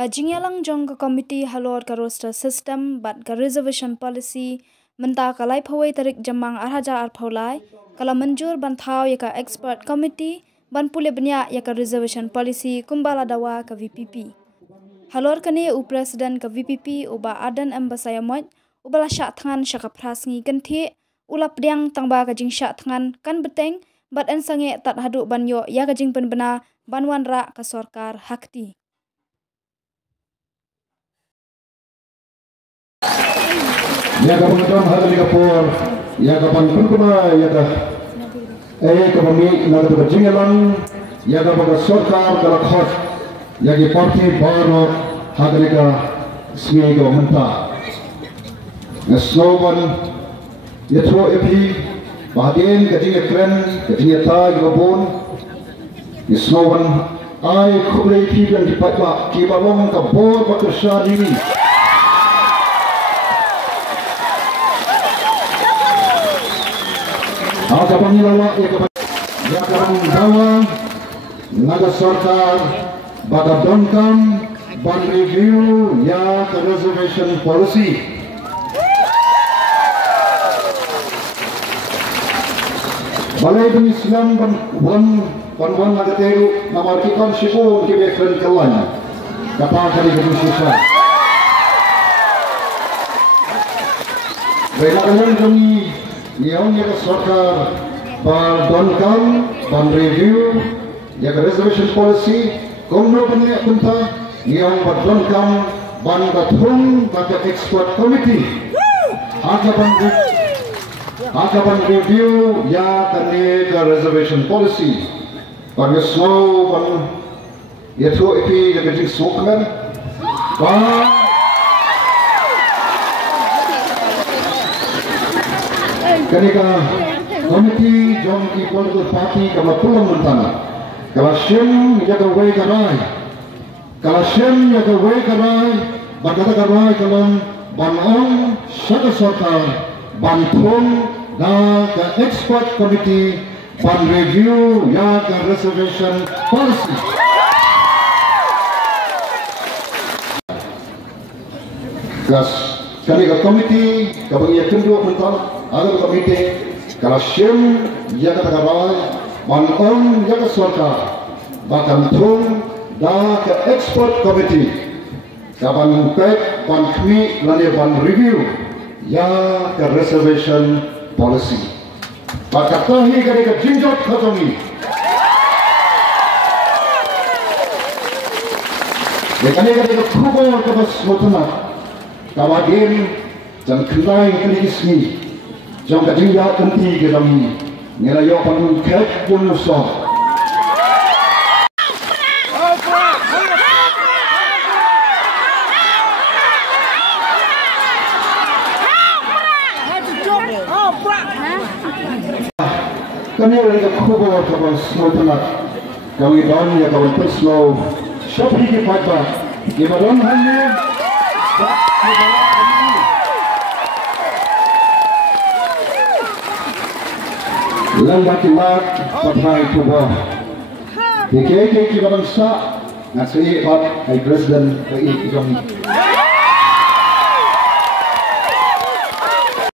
ka jingyalang jong ka committee halor ka roster system bat ka reservation policy menta ka lai phawai tarik jamang arhaja arphaulai kala Mynjur ban Thaw ya ka expert committee ban pule benya ya ka reservation policy kumbala dawa ka VPP halor kane u president ka VPP uba Ardent ambasayamot ubala Shah Thngan Shah prasngi kenthe ulap diang tangba ka jing Shah Thngan kan beteng bat en sange tat hadu banyo ya ka jing penbena banwan ra ka Sorkar hakti ya kapan kan hal ni kapor ya kapan pun kuna ya ka kapan ni nak berjingelang ya kapan Sorkar kalau khot ya ki parti baru hal ni ka smi ko menta slogan ya throw epi bahagian kajing keren kajing ta gabon slogan ai khulei thi dan dipatwa ki balong ka bor bakasha ni kapan nilawa ya kapan dawa naga Sorkar bada donkam ban review ya ke reservation policy balai demi Islam ban naga teru nama kikan sipo ki bekren kalan kata kali ke sisa baiklah kami yang ya Sorkar ban ban review ya reservation policy komno banyak punta yang ban ban bathung baka expert committee ban review ya kane ka reservation policy ban slow ban ya thro ipi ya kajing Sorkar ketika komiti jom ki political party kama pulang mentana kala shem jaga wei karai bakata karai kalam banong saka Sorkar bantung da ka expert committee ban review ya ka reservation policy gas ketika komiti kabang ya kendua mentana ada komite kalau shem ya kata kabai banong ya ke Sorkar bahkan tung dah ke expert committee kapan pek ban kmi lani ban review ya ke reservation policy bahkan tahi ketika jinjot khatongi ya ketika kubur kebas mutana kawadim dan kenai kelikisni jom kajing ya kenti ke kami ngelayo panun kek pun usah kami lagi kubur kebas mutana kami don ya kawan perslow shopi ke patba ibaron hanya lambat mat patrai tubuh dikeke ki bangsa ngasih pat ai president ai kami